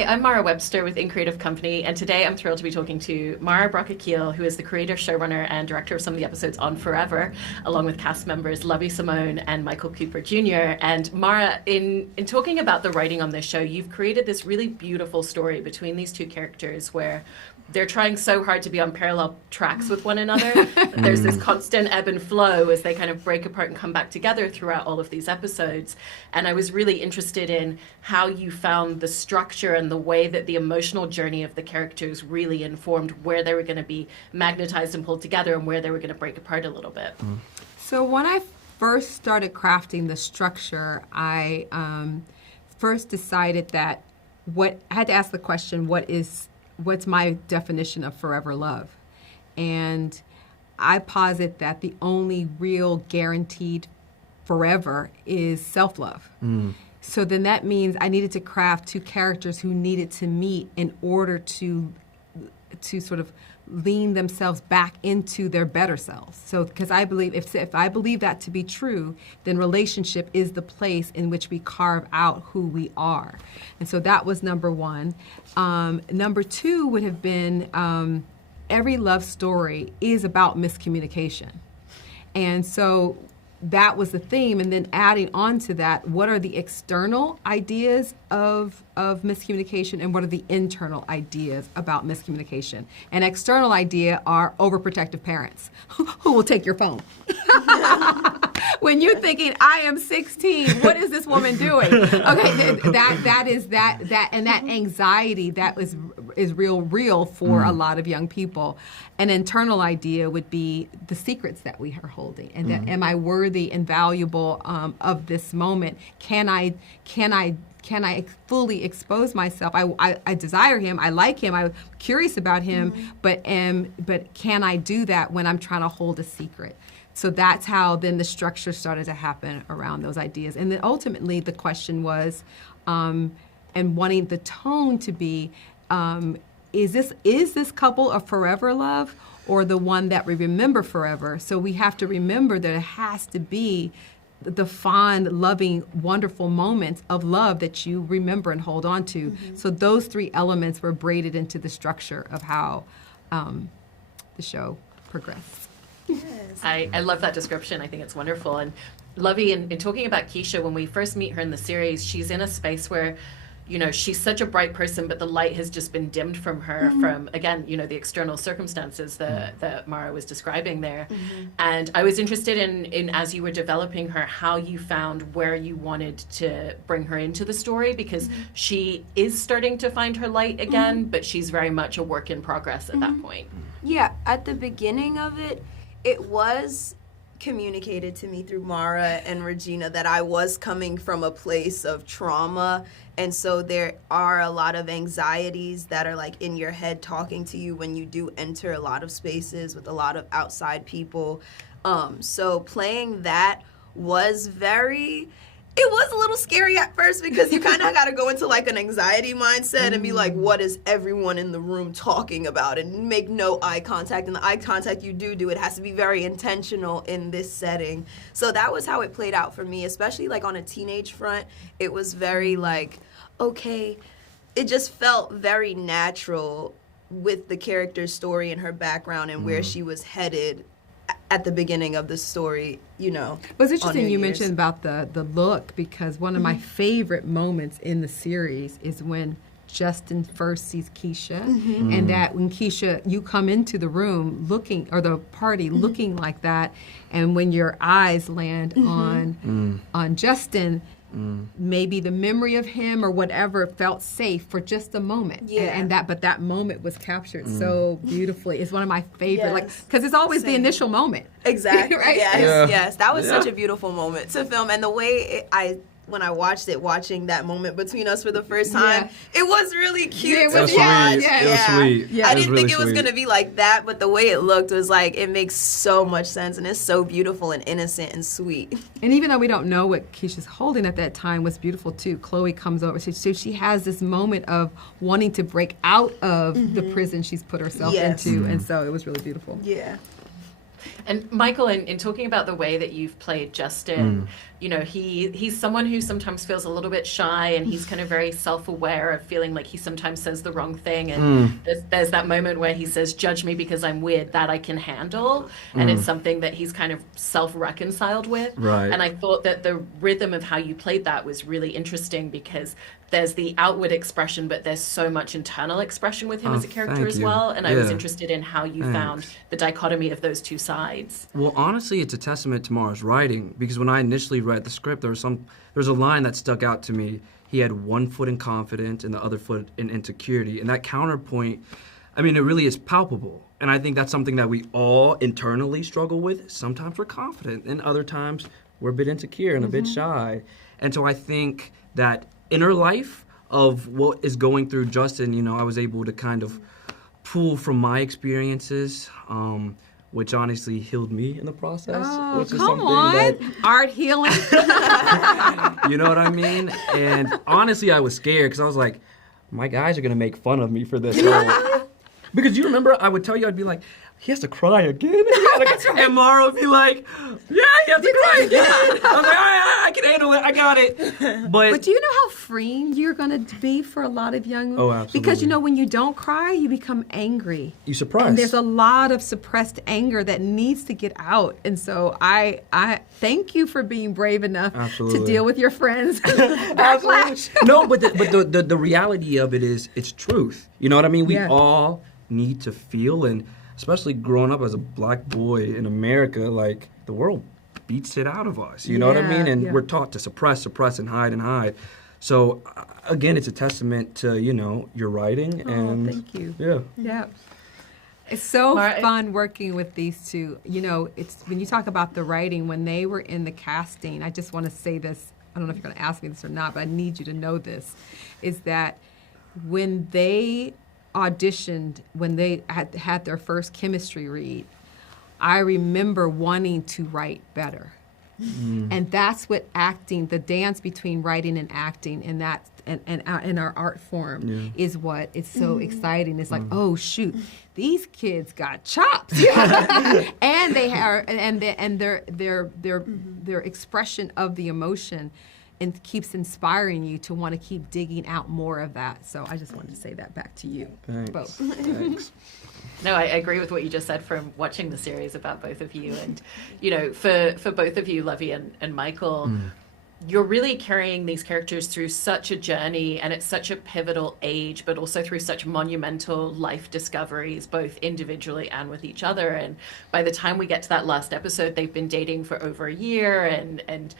Hi, I'm Mara Webster with In Creative Company, and today I'm thrilled to be talking to Mara Brock Akil, who is the creator, showrunner, and director of some of the episodes on Forever, along with cast members Lovie Simone and Michael Cooper Jr. And Mara, in talking about the writing on this show, you've created this really beautiful story between these two characters where they're trying so hard to be on parallel tracks with one another. There's this constant ebb and flow as they kind of break apart and come back together throughout all of these episodes. And I was really interested in how you found the structure and the way that the emotional journey of the characters really informed where they were going to be magnetized and pulled together and where they were going to break apart a little bit. So when I first started crafting the structure, I first decided that I had to ask the question, what's my definition of forever love? And I posit that the only real guaranteed forever is self-love. So then that means I needed to craft two characters who needed to meet in order to sort of lean themselves back into their better selves. So, because I believe, if I believe that to be true, then relationship is the place in which we carve out who we are. And so that was number one. Number two would have been every love story is about miscommunication. And so that was the theme, and then adding on to that, what are the external ideas of miscommunication and what are the internal ideas about miscommunication? An external idea are overprotective parents who will take your phone. When you're thinking, I am 16, what is this woman doing? Okay, that is and that anxiety that is real for a lot of young people. An internal idea would be the secrets that we are holding, and that am I worthy and valuable of this moment? Can I fully expose myself? I desire him. I like him. I'm curious about him. But can I do that when I'm trying to hold a secret? So that's how then the structure started to happen around those ideas. And then ultimately the question was, and wanting the tone to be, is this couple a forever love or the one that we remember forever? So we have to remember that it has to be the fond, loving, wonderful moments of love that you remember and hold on to. So those three elements were braided into the structure of how the show progressed. Yes. I love that description. I think it's wonderful. And Lovie, in talking about Kesha, when we first meet her in the series, she's in a space where, you know, she's such a bright person, but the light has just been dimmed from her from, again, you know, the external circumstances that Mara was describing there. And I was interested in, as you were developing her, how you found where you wanted to bring her into the story, because she is starting to find her light again, but she's very much a work in progress at that point. Yeah, at the beginning of it, it was communicated to me through Mara and Regina that I was coming from a place of trauma, and so there are a lot of anxieties that are like in your head talking to you when you do enter a lot of spaces with a lot of outside people. So playing that was it was a little scary at first because you kind of got to go into like an anxiety mindset and be like, what is everyone in the room talking about? And make no eye contact. And the eye contact you do, it has to be very intentional in this setting. So that was how it played out for me, especially like on a teenage front. It was very like, okay, it just felt very natural with the character's story and her background and where she was headed at the beginning of the story, you know. It was interesting you mentioned about the look, because one of my favorite moments in the series is when Justin first sees Kesha, and that when Kesha, you come into the room looking, or the party looking like that, and when your eyes land on Justin, maybe the memory of him or whatever felt safe for just a moment. But that moment was captured so beautifully. It's one of my favorite, like, because it's always the initial moment. Exactly. Right? Yes. That was such a beautiful moment to film, and the way when I watching that moment between us for the first time, it was really cute. It was sweet. It was sweet. I didn't think it was going to be like that, but the way it looked was like, it makes so much sense, and it's so beautiful and innocent and sweet. And even though we don't know what Kesha's holding at that time, was beautiful too. Chloe comes over, so she has this moment of wanting to break out of the prison she's put herself into, and so it was really beautiful. Yeah. And Michael, in talking about the way that you've played Justin, you know, he's someone who sometimes feels a little bit shy, and he's kind of very self-aware of feeling like he sometimes says the wrong thing. And there's that moment where he says, "Judge me because I'm weird," that I can handle. And it's something that he's kind of self-reconciled with. Right. And I thought that the rhythm of how you played that was really interesting, because there's the outward expression, but there's so much internal expression with him as a character as well. And I was interested in how you found the dichotomy of those two sides. Well, honestly, it's a testament to Mara's writing, because when I initially read the script, there was a line that stuck out to me. He had one foot in confidence and the other foot in insecurity. And that counterpoint, I mean, it really is palpable. And I think that's something that we all internally struggle with. Sometimes we're confident, and other times we're a bit insecure and a bit shy. And so I think that inner life of what is going through Justin, you know, I was able to kind of pull from my experiences, which honestly healed me in the process. Oh, which is come something on. that, Art healing. you know what I mean? And honestly, I was scared, because I was like, my guys are going to make fun of me for this role. Because you remember, I would tell you, I'd be like, he has to cry again. And Mara would be like, yeah, he has to cry again. I was like, all right, I can handle it. I got it. But do you know how freeing you're going to be for a lot of young women? Oh, absolutely. Because, you know, when you don't cry, you become angry. You suppress. And there's a lot of suppressed anger that needs to get out. And so I thank you for being brave enough to deal with your friends. Backlash. No, but the reality of it is, it's truth. You know what I mean? We all need to feel, and especially growing up as a black boy in America, like, the world beats it out of us. You know what I mean? And we're taught to suppress, and hide. So, again, it's a testament to, you know, your writing. And thank you. Yeah. It's so fun working with these two. You know, it's when you talk about the writing, when they were in the casting, I just want to say this. I don't know if you're going to ask me this or not, but I need you to know this, is that when they auditioned, when they had their first chemistry read, I remember wanting to write better. And that's what acting, the dance between writing and acting, and that and in our art form is what is so exciting. It's like, oh shoot, these kids got chops, and they have, and their expression of the emotion, and keeps inspiring you to want to keep digging out more of that. So I just wanted to say that back to you both. Thanks. No, I agree with what you just said from watching the series about both of you. And, you know, for both of you, Lovie and Michael, you're really carrying these characters through such a journey, and it's such a pivotal age, but also through such monumental life discoveries, both individually and with each other. And by the time we get to that last episode, they've been dating for over a year, and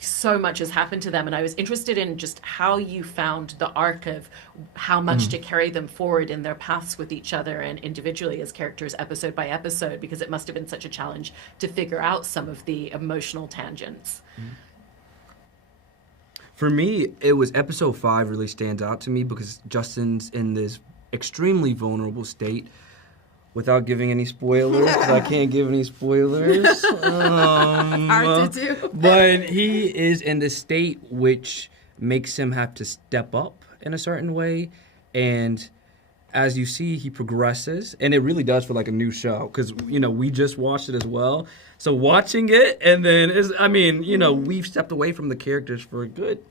so much has happened to them. And I was interested in just how you found the arc of how much to carry them forward in their paths with each other and individually as characters, episode by episode, because it must have been such a challenge to figure out some of the emotional tangents. For me, it was episode 5 really stands out to me, because Justin's in this extremely vulnerable state. Without giving any spoilers, because I can't give any spoilers. Hard to do. But he is in this state which makes him have to step up in a certain way. And as you see, he progresses. And it really does feel like a new show, because, you know, we just watched it as well. So watching it, and then, we've stepped away from the characters for a good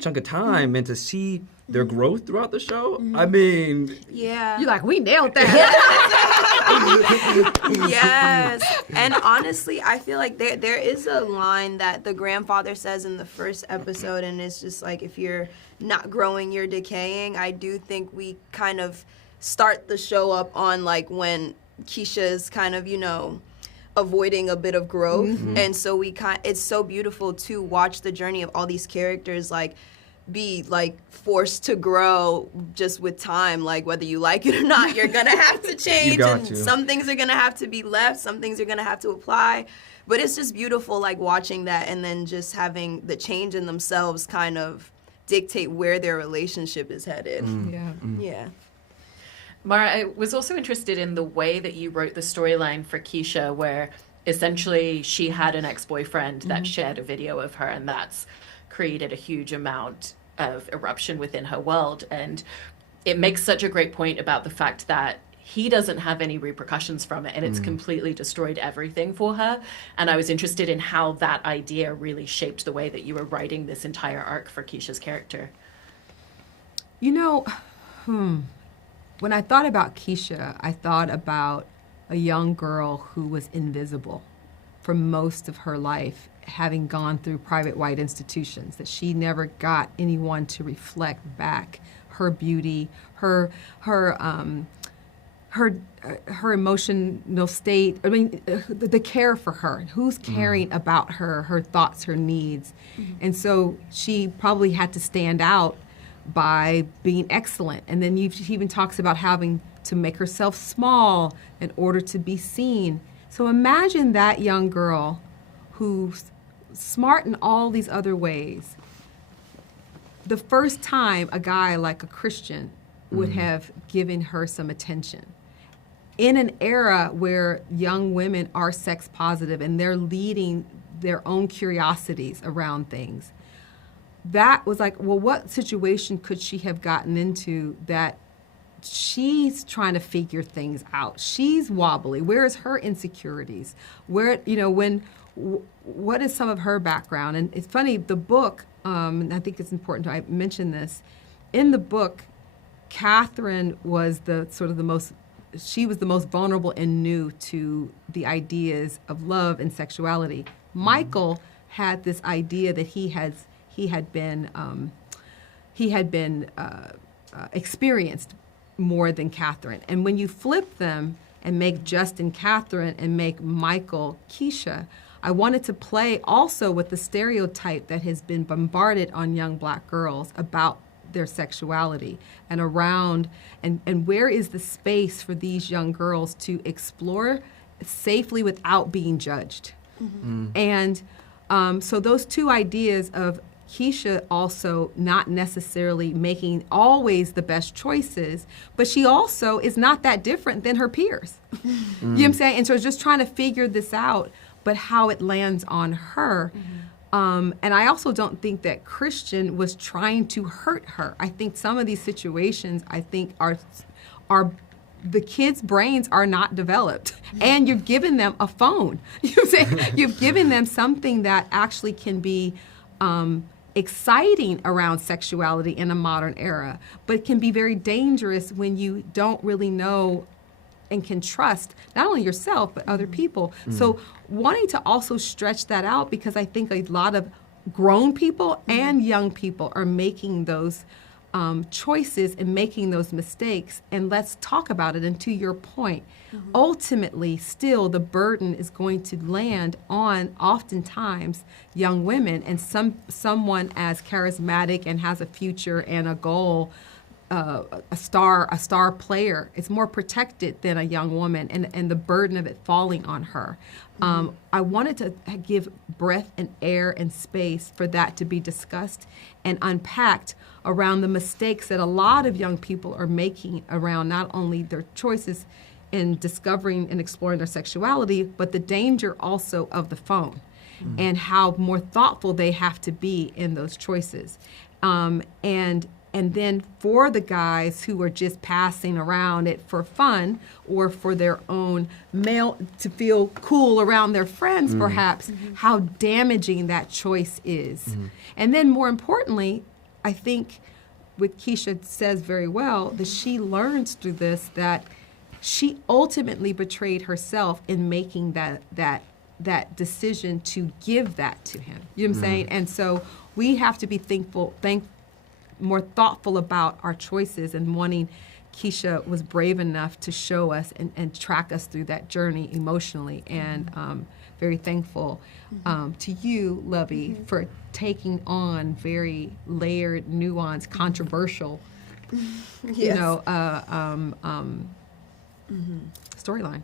chunk of time. And to see their growth throughout the show, I mean... Yeah. You're like, we nailed that. Yes. And honestly, I feel like there is a line that the grandfather says in the first episode, and it's just like, if you're not growing, you're decaying. I do think we kind of start the show up on, like, when Kesha's kind of, you know, avoiding a bit of growth. And so it's so beautiful to watch the journey of all these characters, like, be like forced to grow just with time. Like, whether you like it or not, you're gonna have to change, and some things are gonna have to be left, some things are gonna have to apply. But it's just beautiful, like, watching that, and then just having the change in themselves kind of dictate where their relationship is headed. Yeah. Mara, I was also interested in the way that you wrote the storyline for Kesha, where essentially she had an ex-boyfriend that shared a video of her, and that's created a huge amount of eruption within her world. And it makes such a great point about the fact that he doesn't have any repercussions from it, and it's completely destroyed everything for her. And I was interested in how that idea really shaped the way that you were writing this entire arc for Kesha's character. You know, when I thought about Kesha, I thought about a young girl who was invisible for most of her life, having gone through private white institutions, that she never got anyone to reflect back her beauty, her emotional state. I mean, the care for her. Who's caring about her thoughts, her needs? And so she probably had to stand out by being excellent. And then she even talks about having to make herself small in order to be seen. So imagine that young girl who's smart in all these other ways. The first time a guy like a Christian would have given her some attention. In an era where young women are sex positive and they're leading their own curiosities around things, that was like, well, what situation could she have gotten into that she's trying to figure things out? She's wobbly. Where is her insecurities? What is some of her background? And it's funny, the book, and I think it's important to mention this, in the book, Catherine was the most vulnerable and new to the ideas of love and sexuality. Michael had this idea that he had been experienced more than Catherine. And when you flip them and make Justin Catherine and make Michael Kesha, I wanted to play also with the stereotype that has been bombarded on young black girls about their sexuality and around, and where is the space for these young girls to explore safely without being judged. And so those two ideas of Kesha also not necessarily making always the best choices, but she also is not that different than her peers. You know what I'm saying? And so just trying to figure this out, but how it lands on her. And I also don't think that Christian was trying to hurt her. I think some of these situations, are the kids' brains are not developed, and you've given them a phone. You know what I'm saying? You've given them something that actually can be exciting around sexuality in a modern era, but it can be very dangerous when you don't really know and can trust not only yourself but other people. So wanting to also stretch that out, because I think a lot of grown people and young people are making those choices and making those mistakes, and let's talk about it. And to your point, ultimately still the burden is going to land on oftentimes young women, and someone as charismatic and has a future and a goal, a star player is more protected than a young woman, and the burden of it falling on her. I wanted to give breath and air and space for that to be discussed and unpacked around the mistakes that a lot of young people are making around not only their choices in discovering and exploring their sexuality, but the danger also of the phone and how more thoughtful they have to be in those choices. And then for the guys who are just passing around it for fun or for their own male, to feel cool around their friends perhaps, how damaging that choice is. And then more importantly, I think what Kesha says very well, that she learns through this that she ultimately betrayed herself in making that decision to give that to him. You know what I'm saying? And so we have to be more thoughtful about our choices, and wanting Kesha was brave enough to show us and track us through that journey emotionally. And very thankful to you, Lovie, for taking on very layered, nuanced, controversial, storyline.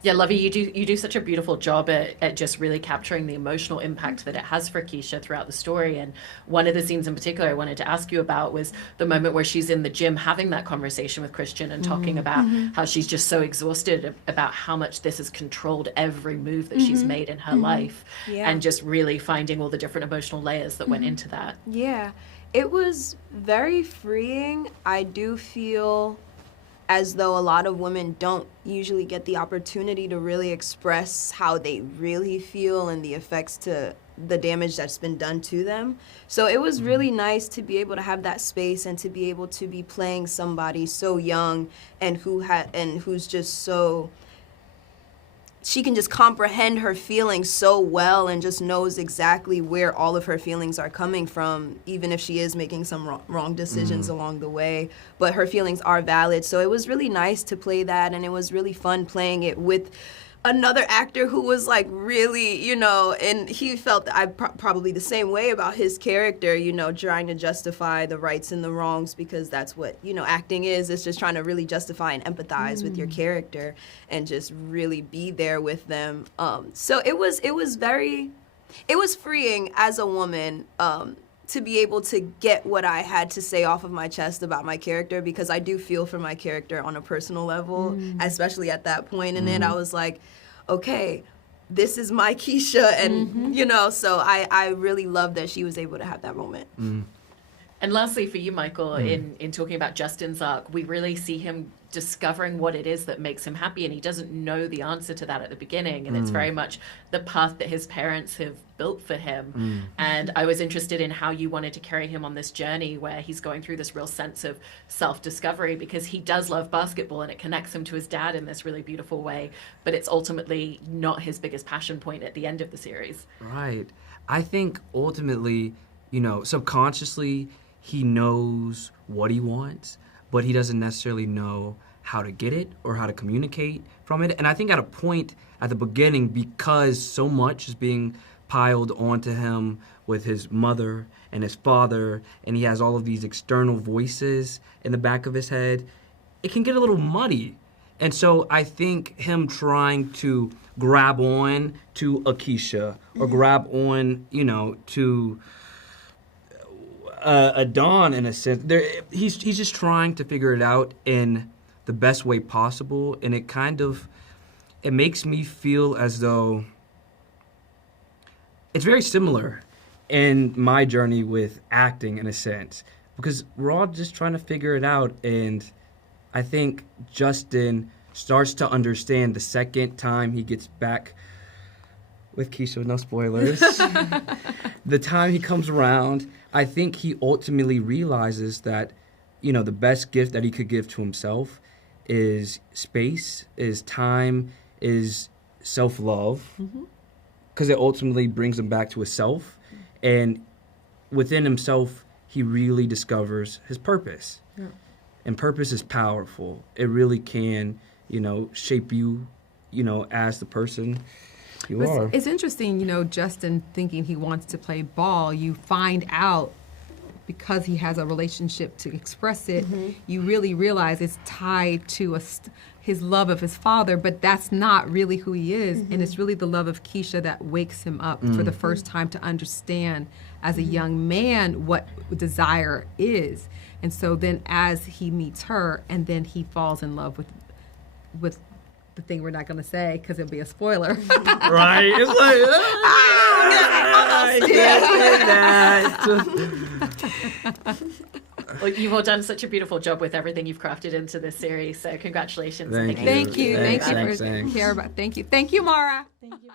Yeah, Lovie, you do such a beautiful job at just really capturing the emotional impact that it has for Kesha throughout the story. And one of the scenes in particular I wanted to ask you about was the moment where she's in the gym having that conversation with Christian and talking about how she's just so exhausted about how much this has controlled every move that she's made in her life, and just really finding all the different emotional layers that went into that. Yeah, it was very freeing. I do feel as though a lot of women don't usually get the opportunity to really express how they really feel and the effects to the damage that's been done to them. So it was really nice to be able to have that space and to be able to be playing somebody so young and who's just so, she can just comprehend her feelings so well and just knows exactly where all of her feelings are coming from, even if she is making some wrong decisions along the way. But her feelings are valid. So it was really nice to play that, and it was really fun playing it with another actor who was like really, you know, and he felt that I probably the same way about his character, you know, trying to justify the rights and the wrongs, because that's what, you know, acting is. It's just trying to really justify and empathize with your character and just really be there with them. So it was freeing as a woman to be able to get what I had to say off of my chest about my character, because I do feel for my character on a personal level, especially at that point in it. I was like, okay, this is my Kesha, and you know, so I really love that she was able to have that moment. And lastly, for you, Michael, in talking about Justin's arc, we really see him discovering what it is that makes him happy, and he doesn't know the answer to that at the beginning, and it's very much the path that his parents have built for him. And I was interested in how you wanted to carry him on this journey where he's going through this real sense of self-discovery, because he does love basketball and it connects him to his dad in this really beautiful way, but it's ultimately not his biggest passion point at the end of the series. Right. I think ultimately, you know, subconsciously he knows what he wants, but he doesn't necessarily know how to get it or how to communicate from it. And I think at a point at the beginning, because so much is being piled onto him with his mother and his father, and he has all of these external voices in the back of his head, it can get a little muddy. And so I think him trying to grab on to a Kesha or grab on, you know, to a Dawn in a sense, he's just trying to figure it out in the best way possible, and it makes me feel as though it's very similar in my journey with acting in a sense, because we're all just trying to figure it out. And I think Justin starts to understand the second time he gets back with Kesha, no spoilers. The time he comes around, I think he ultimately realizes that, you know, the best gift that he could give to himself is space, is time, is self-love, because it ultimately brings him back to himself. And within himself, he really discovers his purpose. Yeah. And purpose is powerful. It really can, you know, shape you, you know, as the person you are. It's interesting, you know, Justin thinking he wants to play ball. You find out because he has a relationship to express it, you really realize it's tied to his love of his father, but that's not really who he is. And it's really the love of Kesha that wakes him up for the first time to understand as a young man what desire is. And so then as he meets her, and then he falls in love with the thing we're not going to say because it'll be a spoiler. Right? It's like, Well, you've all done such a beautiful job with everything you've crafted into this series, so congratulations. Thank you. Thank you. Thanks, Thank you thanks. for care about. Thank you. Thank you, Mara. Thank you.